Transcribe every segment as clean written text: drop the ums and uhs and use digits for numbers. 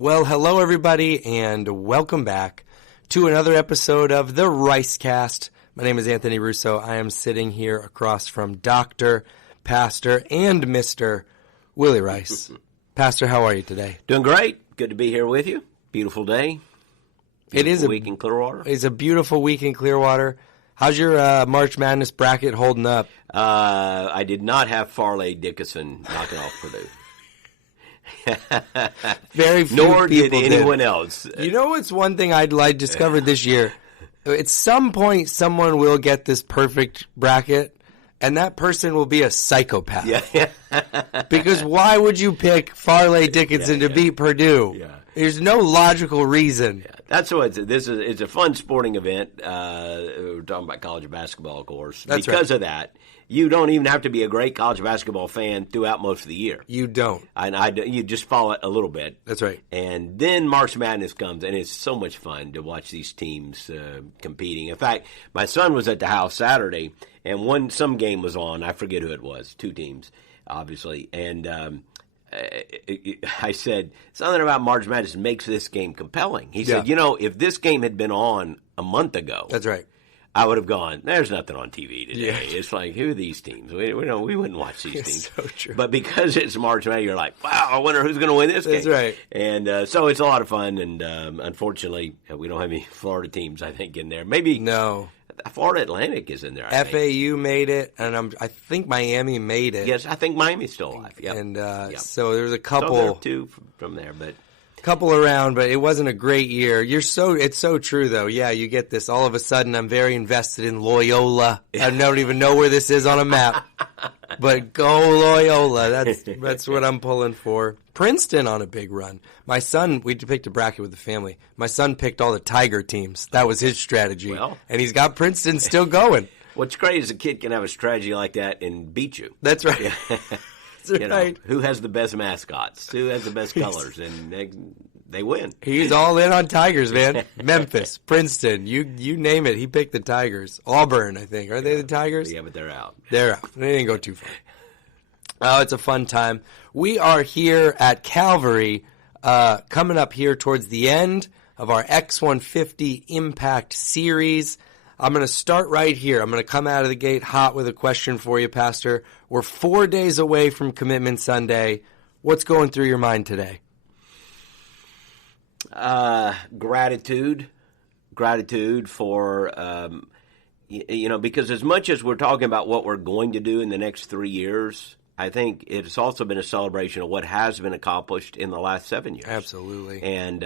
Well, hello everybody, and welcome back to another episode of the Ricecast. My name is Anthony Russo. I am sitting here across from Dr., Pastor, and Mr. Willie Rice. Pastor, how are you today? Doing great. Good to be here with you. Beautiful day. It is a week in Clearwater. It's a beautiful week in Clearwater. How's your March Madness bracket holding up? I did not have Farley Dickinson knocking off Purdue. Very few Nor did people anyone else. You know what's one thing I discovered this year? At some point, someone will get this perfect bracket, and that person will be a psychopath. Yeah. Because why would you pick Farley Dickinson to beat Purdue? Yeah. There's no logical reason. Yeah. That's what it's a fun sporting event. We're talking about college basketball, of course. That's because right. of that, you don't even have to be a great college basketball fan throughout most of the year. You don't. You just follow it a little bit. That's right. And then March Madness comes, and it's so much fun to watch these teams competing. In fact, my son was at the house Saturday, and some game was on. I forget who it was. Two teams, obviously. And I said, something about March Madness makes this game compelling. He said, if this game had been on a month ago. That's right. I would have gone, there's nothing on TV today. Yeah. It's like, who are these teams? We wouldn't watch these It's teams. so true. But because it's March Madness, you're like, wow, I wonder who's going to win this game. That's right. And so it's a lot of fun. And unfortunately, we don't have any Florida teams, I think, in there. Maybe No. Florida Atlantic is in there, I think. FAU made it, and I think Miami made it. Yes, I think Miami's still alive. Yep. And Yep. so there was a So couple. there are two from there, but... Couple around, but it wasn't a great year. It's so true though. Yeah, you get this. All of a sudden, I'm very invested in Loyola. I don't even know where this is on a map, but go Loyola. That's what I'm pulling for. Princeton on a big run. My son, we picked a bracket with the family. My son picked all the Tiger teams. That was his strategy, and he's got Princeton still going. What's great is a kid can have a strategy like that and beat you. That's right. That's right. Who has the best mascots? Who has the best colors? And they win. He's all in on Tigers, man. Memphis, Princeton, you name it. He picked the Tigers. Auburn, I think. Are they the Tigers? Yeah, but they're out. They're out. They didn't go too far. Oh, it's a fun time. We are here at Calvary, coming up here towards the end of our X150 Impact Series. I'm going to start right here. I'm going to come out of the gate hot with a question for you, Pastor. We're 4 days away from Commitment Sunday. What's going through your mind today? Gratitude for, because as much as we're talking about what we're going to do in the next 3 years, I think it's also been a celebration of what has been accomplished in the last 7 years. Absolutely. And,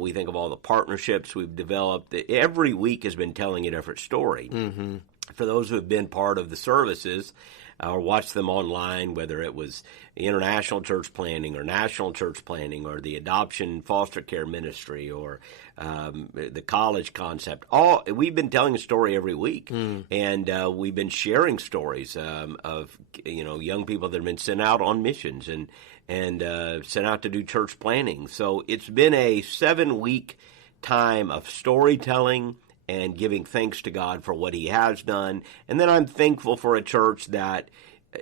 we think of all the partnerships we've developed. Every week has been telling a different story. Mm-hmm. For those who have been part of the services or watched them online, whether it was international church planning or national church planning or the adoption foster care ministry or the college concept, we've been telling a story every week. And we've been sharing stories of young people that have been sent out on missions and sent out to do church planning. So it's been a 7-week time of storytelling and giving thanks to God for what he has done. And then I'm thankful for a church that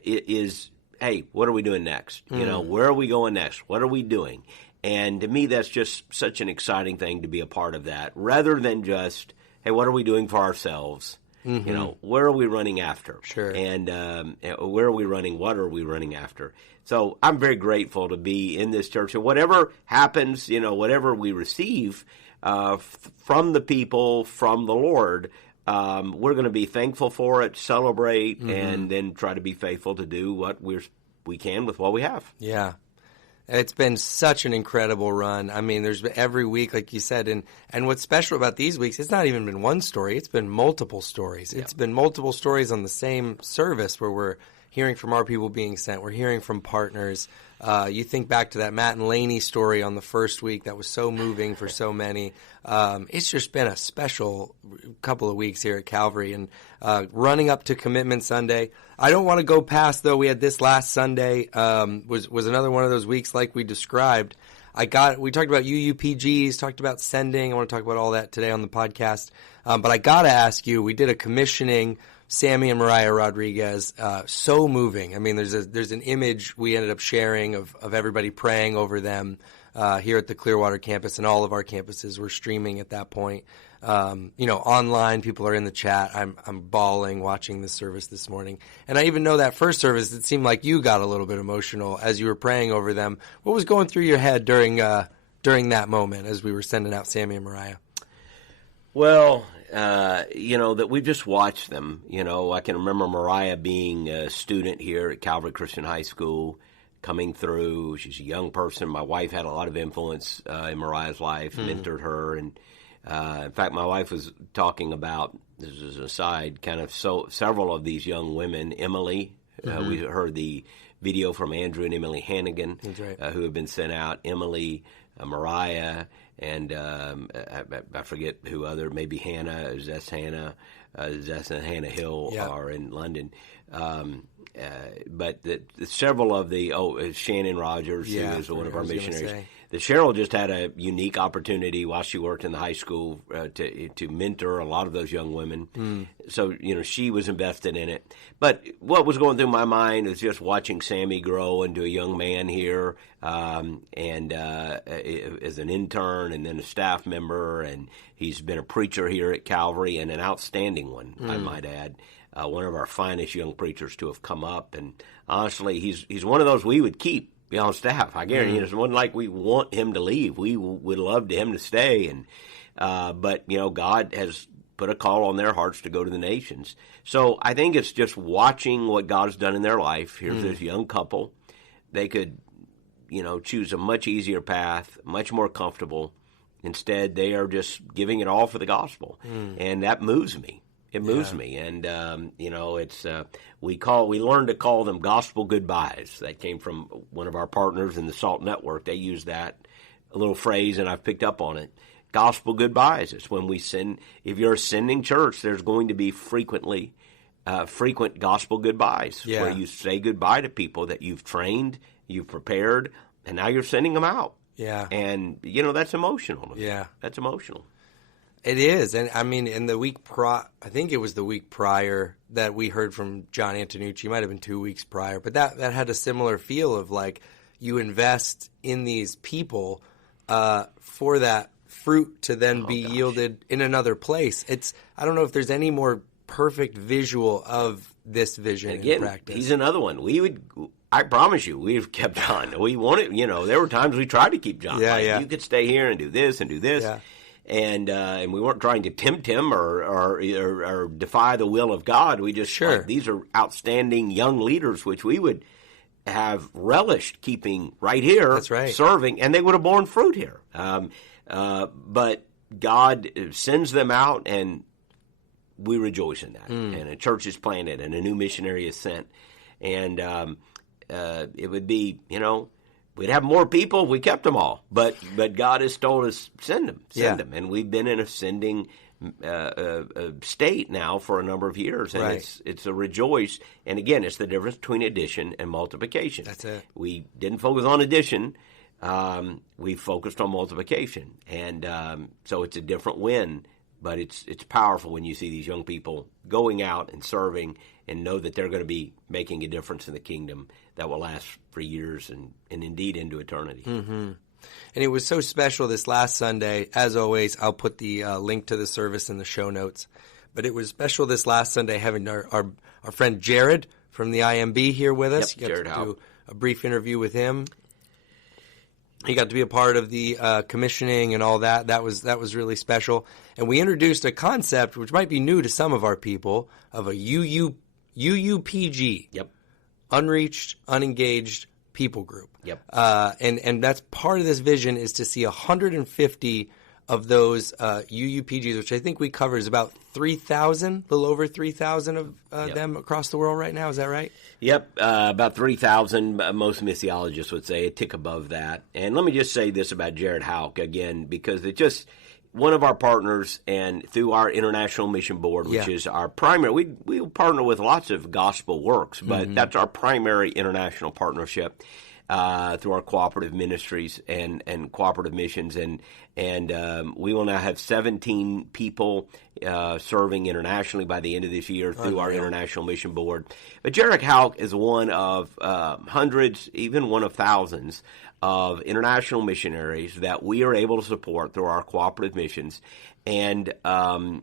is, hey, what are we doing next? Where are we going next? What are we doing? And to me, that's just such an exciting thing to be a part of that, rather than just, hey, what are we doing for ourselves? Mm-hmm. Where are we running after? Sure. And where are we running? What are we running after? So I'm very grateful to be in this church. And whatever happens, whatever we receive from the people, from the Lord, we're going to be thankful for it, celebrate, and then try to be faithful to do what we can with what we have. Yeah. It's been such an incredible run. I mean, there's been every week, like you said, and what's special about these weeks, it's not even been one story. It's been multiple stories. It's been multiple stories on the same service where we're hearing from our people being sent. We're hearing from partners. You think back to that Matt and Laney story on the first week that was so moving for so many. It's just been a special couple of weeks here at Calvary and running up to Commitment Sunday. I don't want to go past, though. We had this last Sunday was another one of those weeks like we described. We talked about UUPGs, talked about sending. I want to talk about all that today on the podcast. But I got to ask you, we did a commissioning Sammy and Mariah Rodriguez, so moving. I mean, there's an image we ended up sharing of everybody praying over them here at the Clearwater campus, and all of our campuses were streaming at that point. Online, people are in the chat. I'm bawling watching this service this morning. And I even know that first service, it seemed like you got a little bit emotional as you were praying over them. What was going through your head during that moment as we were sending out Sammy and Mariah? Well, that we just watched them. I can remember Mariah being a student here at Calvary Christian High School, coming through. She's a young person. My wife had a lot of influence in Mariah's life, mentored her. And in fact, my wife was talking about, this is an aside, kind of several of these young women. Emily, we heard the video from Andrew and Emily Hannigan, That's right. Who have been sent out. Emily, Mariah, and I forget who other, maybe Hannah, Zess and Hannah Hill are in London. But several of Shannon Rogers, who is one of our missionaries. Cheryl just had a unique opportunity while she worked in the high school to mentor a lot of those young women. So, she was invested in it. But what was going through my mind is just watching Sammy grow into a young man here, and as an intern and then a staff member, and he's been a preacher here at Calvary, and an outstanding one, I might add. One of our finest young preachers to have come up, and honestly, he's one of those we would keep on staff. I guarantee you, it's one like we want him to leave. We would love him to stay, and but God has put a call on their hearts to go to the nations. So I think it's just watching what God has done in their life. Here's this young couple; they could, choose a much easier path, much more comfortable. Instead, they are just giving it all for the gospel, and that moves me. It moves me, and it's we learned to call them gospel goodbyes. That came from one of our partners in the SALT network. They use that a little phrase, and I've picked up on it. Gospel goodbyes. It's when we send. If you're a sending church, there's going to be frequent gospel goodbyes, where you say goodbye to people that you've trained, you've prepared, and now you're sending them out. Yeah, and that's emotional. Yeah, that's emotional. It is, and I mean, in the week I think it was the week prior that we heard from John Antonucci. Might have been 2 weeks prior, but that had a similar feel of like you invest in these people for that fruit to then be yielded in another place. I don't know if there's any more perfect visual of this vision in practice. He's another one. I promise you, we've kept John. We wanted, there were times we tried to keep John. You could stay here and do this and do this. Yeah. And we weren't trying to tempt him or defy the will of God. We just these are outstanding young leaders, which we would have relished keeping right here, That's right. serving, and they would have borne fruit here. But God sends them out, and we rejoice in that. And a church is planted, and a new missionary is sent, and it would be, we'd have more people if we kept them all, but God has told us send them, and we've been in a sending state now for a number of years, and it's a rejoice. And again, it's the difference between addition and multiplication. That's it. We didn't focus on addition; we focused on multiplication, and so it's a different win. But it's powerful when you see these young people going out and serving and know that they're going to be making a difference in the kingdom that will last for years and indeed into eternity. Mm-hmm. And it was so special this last Sunday. As always, I'll put the link to the service in the show notes. But it was special this last Sunday having our friend Jared from the IMB here with us. Yep, Jared Howe. Do a brief interview with him. He got to be a part of the commissioning and all that. That was really special. And we introduced a concept which might be new to some of our people of a UUPG. Yep. Unreached, unengaged people group. Yep. And that's part of this vision is to see 150 of those UUPGs, which I think we cover is about 3,000, a little over 3,000 of them across the world right now. Is that right? Yep, about 3,000. Most missiologists would say a tick above that. And let me just say this about Jared Houck again, because it just one of our partners, and through our International Mission Board, which is our primary, we partner with lots of gospel works, but that's our primary international partnership. through our cooperative ministries and cooperative missions, and we will now have 17 people serving internationally by the end of this year through our International Mission Board. But Jared Houck is one of hundreds, even one of thousands, of international missionaries that we are able to support through our cooperative missions. And I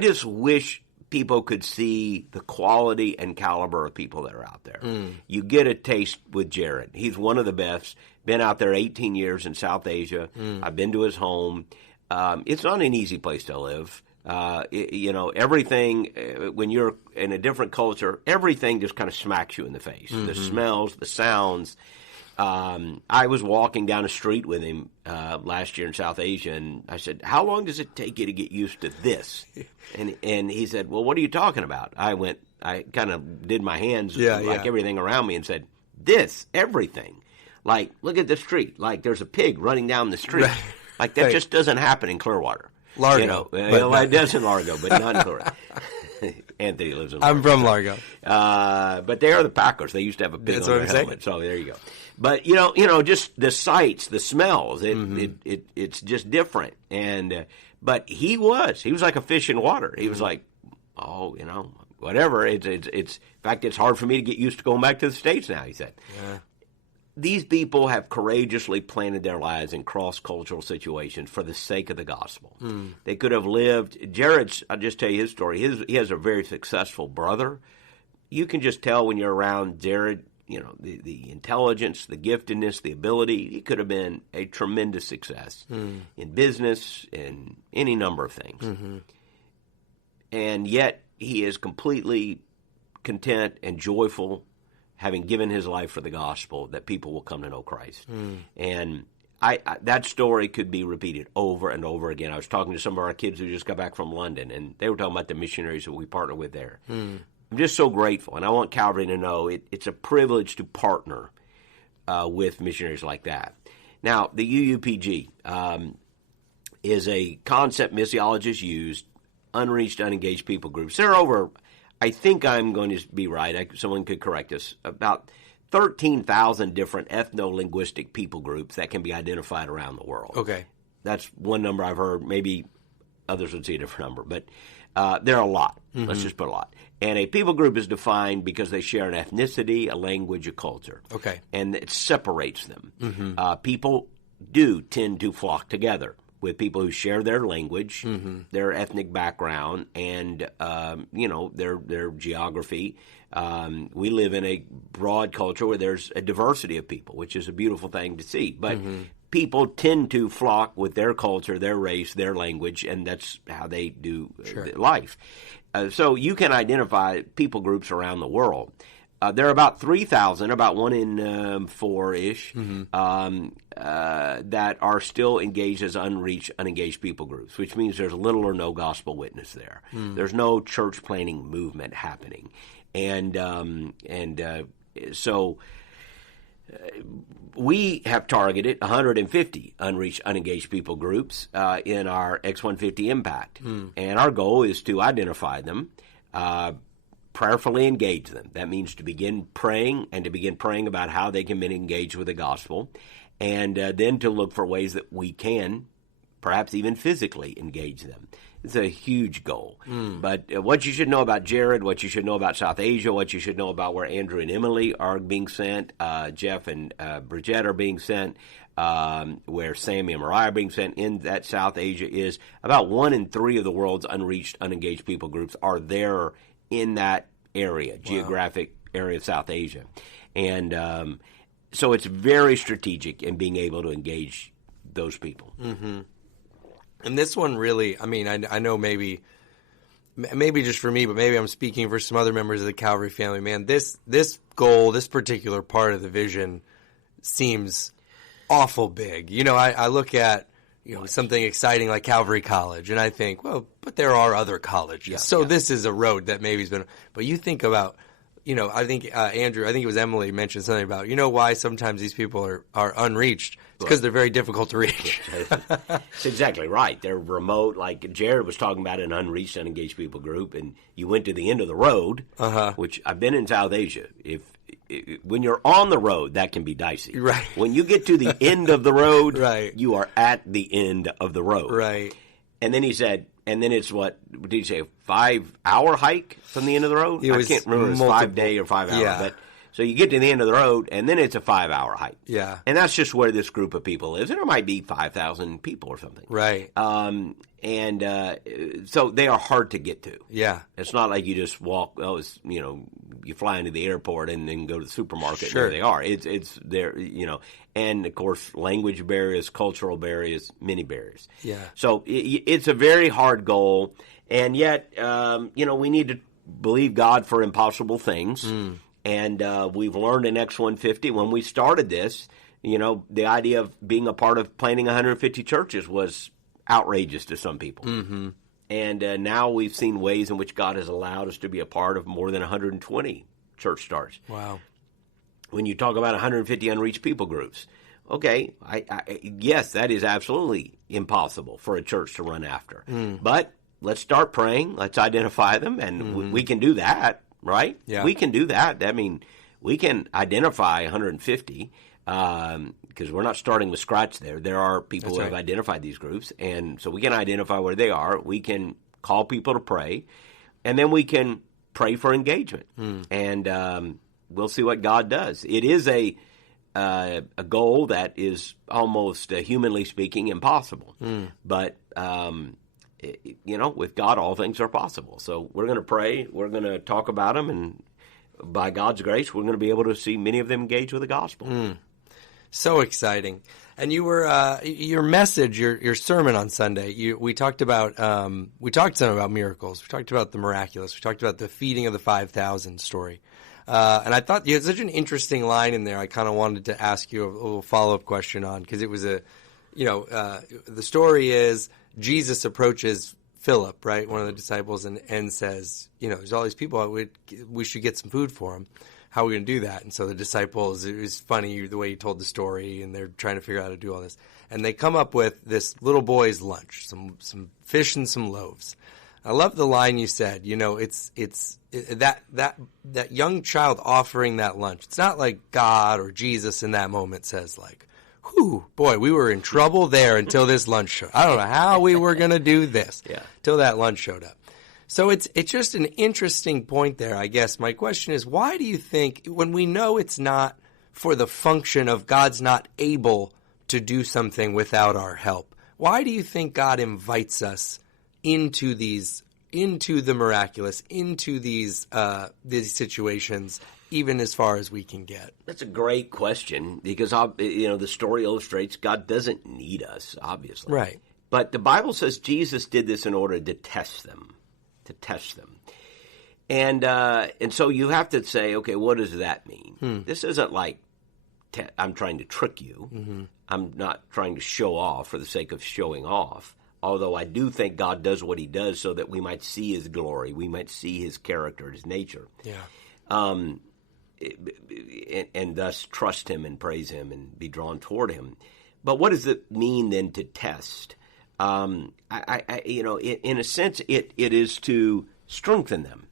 just wish people could see the quality and caliber of people that are out there. You get a taste with Jared. He's one of the best. Been out there 18 years in South Asia. I've been to his home. It's not an easy place to live. Everything, when you're in a different culture, everything just kind of smacks you in the face. The smells, the sounds. I was walking down the street with him last year in South Asia, and I said, "How long does it take you to get used to this?" And he said, "Well, what are you talking about?" I kind of did my hands like everything around me and said, "This, everything. Like, look at the street. Like, there's a pig running down the street. Right. Like, that just doesn't happen in Clearwater. Largo. It does in Largo, but not in Clearwater." Anthony lives in Largo. I'm from Largo. But they are the Packers. They used to have a pig on their helmet. So there you go. But just the sights, the smells, it's just different. And but he was like a fish in water. He was like, whatever. It's in fact, it's hard for me to get used to going back to the States now. He said. Yeah. These people have courageously planted their lives in cross-cultural situations for the sake of the gospel. They could have lived. I'll just tell you his story. He has a very successful brother. You can just tell when you're around Jared, the intelligence, the giftedness, the ability. He could have been a tremendous success in business and any number of things. And yet he is completely content and joyful, having given his life for the gospel, that people will come to know Christ. And that story could be repeated over and over again. I was talking to some of our kids who just got back from London, and they were talking about the missionaries that we partner with there. I'm just so grateful, and I want Calvary to know it's a privilege to partner with missionaries like that. Now, the UUPG is a concept missiologists use, unreached, unengaged people groups. There are over, I think I'm going to be right, someone could correct us, about 13,000 different ethno-linguistic people groups that can be identified around the world. Okay. That's one number I've heard. Maybe others would see a different number, but there are a lot. Let's just put a lot. And a people group is defined because they share an ethnicity, a language, a culture. Okay. And it separates them. People do tend to flock together with people who share their language, their ethnic background, and their geography. We live in a broad culture where there's a diversity of people, which is a beautiful thing to see. But people tend to flock with their culture, their race, their language, and that's how they do life. So you can identify people groups around the world. There are about 3,000, about 1 in 4-ish, that are still engaged as unreached, unengaged people groups, which means there's little or no gospel witness there. There's no church planting movement happening. So we have targeted 150 unreached, unengaged people groups in our X150 Impact. And our goal is to identify them, prayerfully engage them. That means to begin praying about how they can be engaged with the gospel, and then to look for ways that we can perhaps even physically engage them. It's a huge goal. But what you should know about Jared, what you should know about South Asia, what you should know about where Andrew and Emily are being sent, Jeff and Bridget are being sent, where Sammy and Mariah are being sent in that South Asia, is about 1 in 3 of the world's unreached, unengaged people groups are there in that area, geographic area of South Asia. And so it's very strategic in being able to engage those people. And this one really, I mean, I know maybe just for me, but maybe I'm speaking for some other members of the Calvary family, man, this goal, this particular part of the vision seems awful big. I look at, something exciting like Calvary College, and I think, well, but there are other colleges. This is a road that maybe has been, but you think about, I think Andrew, I think it was Emily mentioned something about, why sometimes these people are unreached. It's because they're very difficult to reach. That's exactly right. They're remote. Like Jared was talking about an unreached, unengaged people group, and you went to the end of the road, which I've been in South If when you're on the road, that can be dicey. Right. When you get to the end of the road, right. you are at the end of the road. Right. And then he said, and then it's what did he say? A 5-hour hike from the end of the road? I can't remember if it's 5 day or 5 hour. Yeah. But so you get to the end of the road, and then it's a 5-hour hike. Yeah. And that's just where this group of people lives. And there might be 5,000 people or something. Right. So they are hard to get to. Yeah. It's not like you just walk. You fly into the airport and then go to the supermarket. Sure. And there they are. It's there. And of course, language barriers, cultural barriers, many barriers. Yeah. So it's a very hard goal, and yet we need to believe God for impossible things. And we've learned in X150 when we started this, the idea of being a part of planting 150 churches was outrageous to some people. Mm-hmm. And now we've seen ways in which God has allowed us to be a part of more than 120 church starts. Wow. When you talk about 150 unreached people groups, okay, yes, that is absolutely impossible for a church to run after. But let's start praying. Let's identify them, and we can do that, right? Yeah. We can do that. I mean, we can identify 150 because we're not starting with scratch there. There are people who have identified these groups, and so we can identify where they are. We can call people to pray, and then we can pray for engagement. And we'll see what God does. It is a goal that is almost, humanly speaking, impossible. But with God, all things are possible. So we're going to pray. We're going to talk about them, and by God's grace, we're going to be able to see many of them engage with the gospel. So exciting. And you were your message, your sermon on Sunday. We talked some about miracles. We talked about the miraculous. We talked about the feeding of the 5,000 story. And I thought you had such an interesting line in there. I kind of wanted to ask you a little follow-up question on, because it was the story is Jesus approaches Philip, right, one of the disciples, and says, there's all these people. We should get some food for them. How are we going to do that? And so the disciples, it was funny the way you told the story, and they're trying to figure out how to do all this. And they come up with this little boy's lunch, some fish and some loaves. I love the line you said. It's that young child offering that lunch. It's not like God or Jesus in that moment says like, "Whew, boy, we were in trouble there until this lunch showed. I don't know how we were going to do this till that lunch showed up." So it's just an interesting point there, I guess. My question is, why do you think, when we know it's not for the function of God's not able to do something without our help, why do you think God invites us into the miraculous, into these situations, even as far as we can get? That's a great question, because the story illustrates God doesn't need us, obviously. Right. But the Bible says Jesus did this in order to test them. And so you have to say, okay, what does that mean? This isn't like I'm trying to trick you. Mm-hmm. I'm not trying to show off for the sake of showing off. Although I do think God does what he does so that we might see his glory, we might see his character, his nature. Yeah. And thus trust him and praise him and be drawn toward him. But what does it mean then to test? In a sense, it is to strengthen them.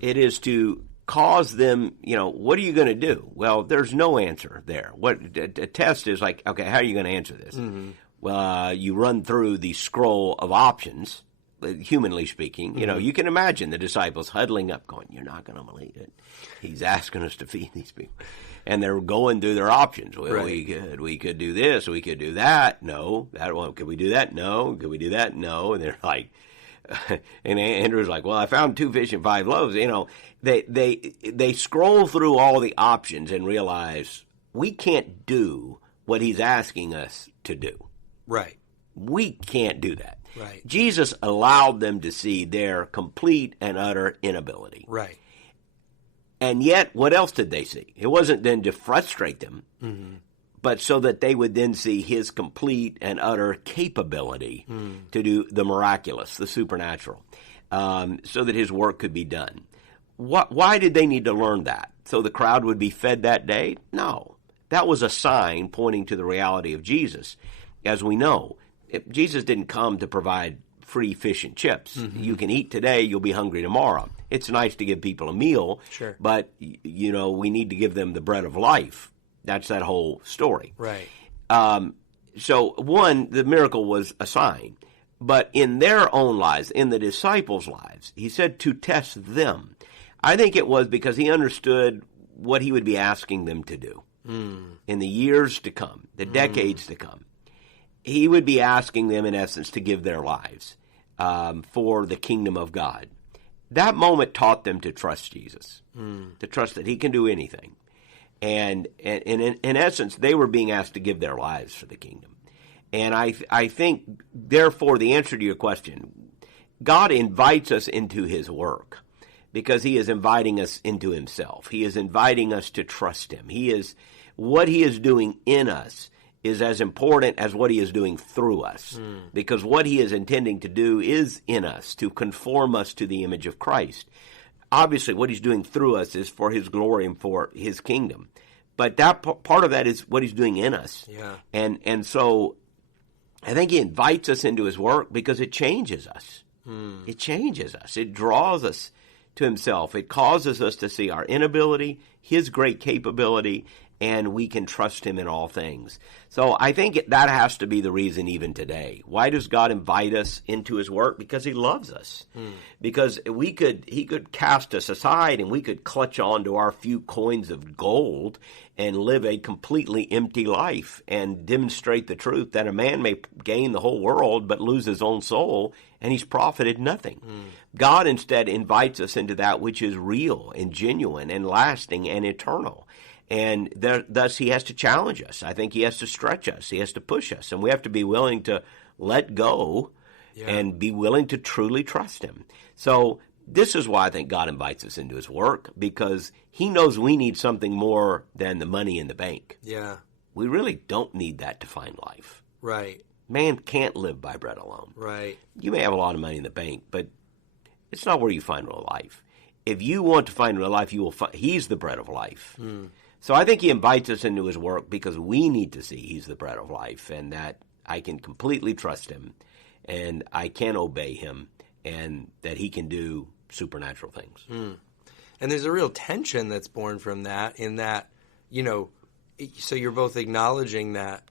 It is to cause them, what are you going to do? Well, there's no answer there. A test is like, okay, how are you going to answer this? Mm-hmm. Well, you run through the scroll of options, humanly speaking. You can imagine the disciples huddling up going, you're not going to believe it. He's asking us to feed these people. And they're going through their options. Well, right. we could do this, we could do that. No, could we do that? No. Could we do that? No. And they're like, and Andrew's like, well, I found 2 fish and 5 loaves. They scroll through all the options and realize we can't do what he's asking us to do. Right. We can't do that. Right. Jesus allowed them to see their complete and utter inability. Right. And yet, what else did they see? It wasn't then to frustrate them, but so that they would then see his complete and utter capability to do the miraculous, the supernatural, so that his work could be done. Why did they need to learn that? So the crowd would be fed that day? No. That was a sign pointing to the reality of Jesus. As we know, Jesus didn't come to provide free fish and chips. You can eat today, you'll be hungry tomorrow. It's nice to give people a meal, Sure. but, we need to give them the bread of life. That's that whole story. Right. So, one, the miracle was a sign. But in their own lives, in the disciples' lives, he said to test them. I think it was because he understood what he would be asking them to do in the years to come, the decades to come. He would be asking them, in essence, to give their lives for the kingdom of God. That moment taught them to trust Jesus, to trust that he can do anything. And in essence, they were being asked to give their lives for the kingdom. And I think, therefore, the answer to your question, God invites us into his work because he is inviting us into himself. He is inviting us to trust him. What he is doing in us is as important as what he is doing through us, because what he is intending to do is in us, to conform us to the image of Christ. Obviously, what he's doing through us is for his glory and for his kingdom. But that part of that is what he's doing in us. Yeah. And so I think he invites us into his work because it changes us. It changes us. It draws us to himself. It causes us to see our inability, his great capability, and we can trust him in all things. So I think that has to be the reason even today. Why does God invite us into his work? Because he loves us. Because he could cast us aside and we could clutch on to our few coins of gold and live a completely empty life and demonstrate the truth that a man may gain the whole world but lose his own soul, and he's profited nothing. God instead invites us into that which is real and genuine and lasting and eternal. And thus he has to challenge us. I think he has to stretch us. He has to push us. And we have to be willing to let go and be willing to truly trust him. So this is why I think God invites us into his work, because he knows we need something more than the money in the bank. Yeah. We really don't need that to find life. Right. Man can't live by bread alone. Right. You may have a lot of money in the bank, but it's not where you find real life. If you want to find real life, you will find he's the bread of life. So I think he invites us into his work because we need to see he's the bread of life and that I can completely trust him and I can obey him and that he can do supernatural things. And there's a real tension that's born from that in that, so you're both acknowledging that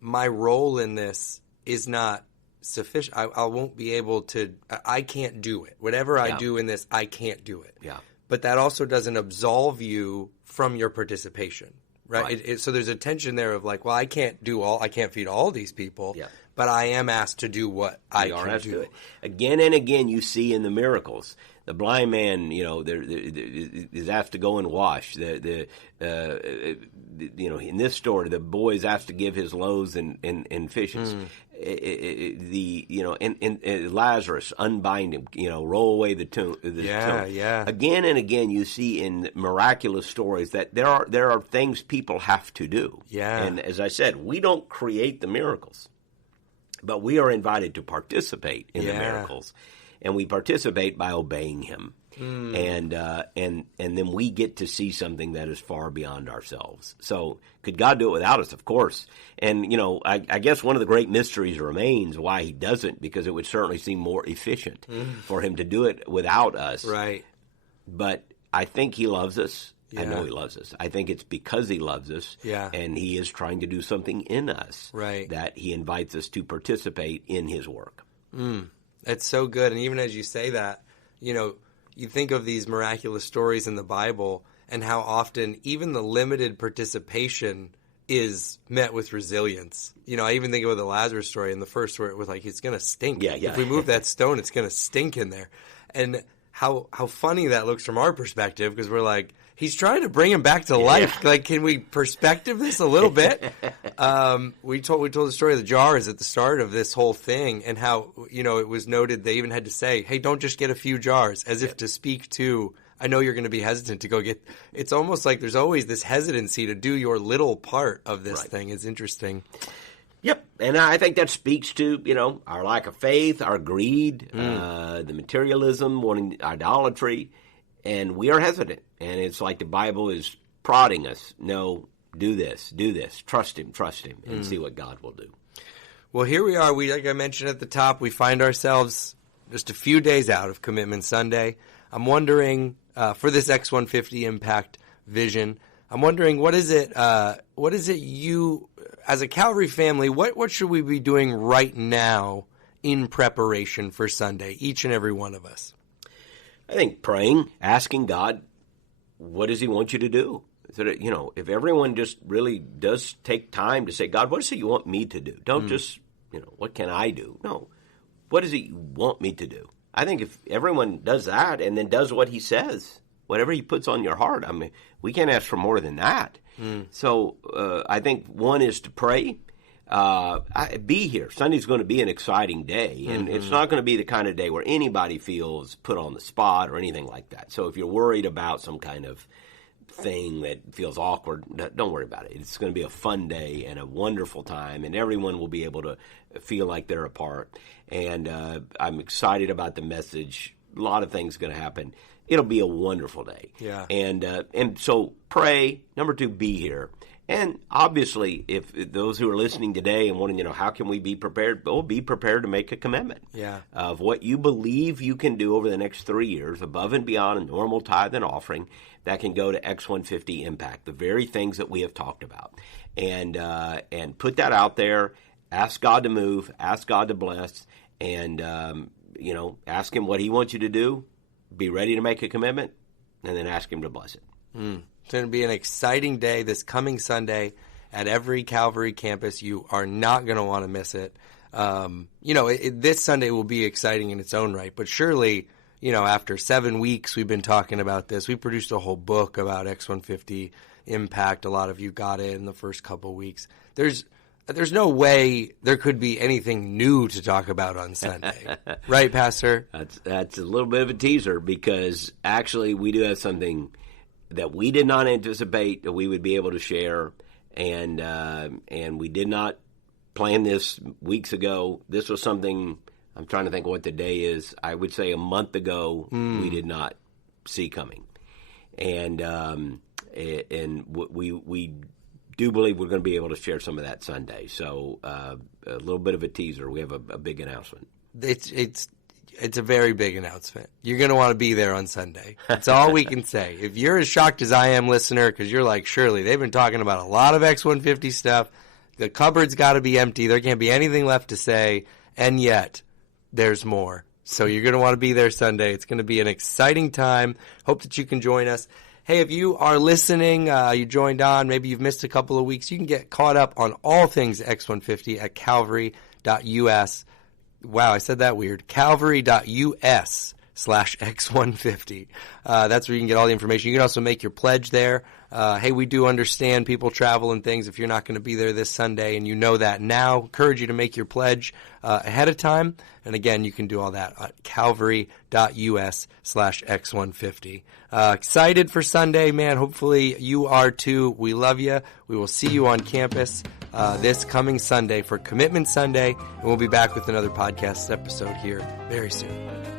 my role in this is not sufficient. I won't be able to, I can't do it. Whatever I do in this, I can't do it. Yeah. But that also doesn't absolve you from your participation, right? So there's a tension there of like, well, I can't feed all these people, but I am asked to do what I can do. Again and again, you see in the miracles, the blind man, is asked to go and wash. In this story, the boy is asked to give his loaves and fishes. Lazarus, unbind him, roll away the tomb. Again and again, you see in miraculous stories that there are things people have to do. Yeah. And as I said, we don't create the miracles, but we are invited to participate in the miracles, and we participate by obeying him. And then we get to see something that is far beyond ourselves. So could God do it without us? Of course. And, I guess one of the great mysteries remains why he doesn't, because it would certainly seem more efficient for him to do it without us. Right. But I think he loves us. I know he loves us. I think it's because he loves us. Yeah. And he is trying to do something in us. Right. That he invites us to participate in his work. That's so good. And even as you say that, you think of these miraculous stories in the Bible and how often even the limited participation is met with resilience. I even think of the Lazarus story in the first where it was like, it's going to stink. Yeah. If we move that stone, it's going to stink in there. And how funny that looks from our perspective, because we're like, he's trying to bring him back to life. Like, can we perspective this a little bit? We told the story of the jars at the start of this whole thing, and how it was noted they even had to say, "Hey, don't just get a few jars," as if to speak to. I know you're going to be hesitant to go get. It's almost like there's always this hesitancy to do your little part of this thing. It's interesting. Yep, and I think that speaks to our lack of faith, our greed, the materialism, wanting idolatry, and we are hesitant. And it's like the Bible is prodding us. No, do this, trust him, and see what God will do. Well, here we are. Like I mentioned at the top, we find ourselves just a few days out of Commitment Sunday. I'm wondering, for this X150 Impact vision, I'm wondering what is it you, as a Calvary family, what should we be doing right now in preparation for Sunday, each and every one of us? I think praying, asking God, what does he want you to do? So that, if everyone just really does take time to say, God, what is it you want me to do? Don't just, what can I do? No. What does he want me to do? I think if everyone does that and then does what he says, whatever he puts on your heart, I mean, we can't ask for more than that. So I think one is to pray. Be here. Sunday's going to be an exciting day, and it's not going to be the kind of day where anybody feels put on the spot or anything like that. So if you're worried about some kind of thing that feels awkward, don't worry about it. It's going to be a fun day and a wonderful time, and everyone will be able to feel like they're a part. And I'm excited about the message. A lot of things going to happen. It'll be a wonderful day. Yeah. And so pray. Number 2, be here. And obviously, if those who are listening today and wanting to know how can we be prepared, well, be prepared to make a commitment of what you believe you can do over the next 3 years, above and beyond a normal tithe and offering, that can go to X150 Impact, the very things that we have talked about. And put that out there. Ask God to move. Ask God to bless. And, ask him what he wants you to do. Be ready to make a commitment, and then ask him to bless it. It's going to be an exciting day this coming Sunday at every Calvary campus. You are not going to want to miss it. This Sunday will be exciting in its own right, but surely, after 7 weeks we've been talking about this. We produced a whole book about X150 Impact. A lot of you got it in the first couple weeks. There's no way there could be anything new to talk about on Sunday. Right, Pastor? That's a little bit of a teaser, because actually we do have something that we did not anticipate that we would be able to share, and we did not plan this weeks ago. This was something, I'm trying to think what the day is, I would say a month ago, we did not see coming. And we do believe we're going to be able to share some of that Sunday. So a little bit of a teaser. We have a big announcement. It's a very big announcement. You're going to want to be there on Sunday. That's all we can say. If you're as shocked as I am, listener, because you're like, surely they've been talking about a lot of X150 stuff. The cupboard's got to be empty. There can't be anything left to say. And yet, there's more. So you're going to want to be there Sunday. It's going to be an exciting time. Hope that you can join us. Hey, if you are listening, you joined on, maybe you've missed a couple of weeks, you can get caught up on all things X150 at calvary.us. Wow, I said that weird. Calvary.us/X150. That's where you can get all the information. You can also make your pledge there. Hey, we do understand people travel and things. If you're not going to be there this Sunday and you know that now, encourage you to make your pledge ahead of time. And again, you can do all that at calvary.us/X150. Excited for Sunday, man. Hopefully you are too. We love you. We will see you on campus this coming Sunday for Commitment Sunday. And we'll be back with another podcast episode here very soon.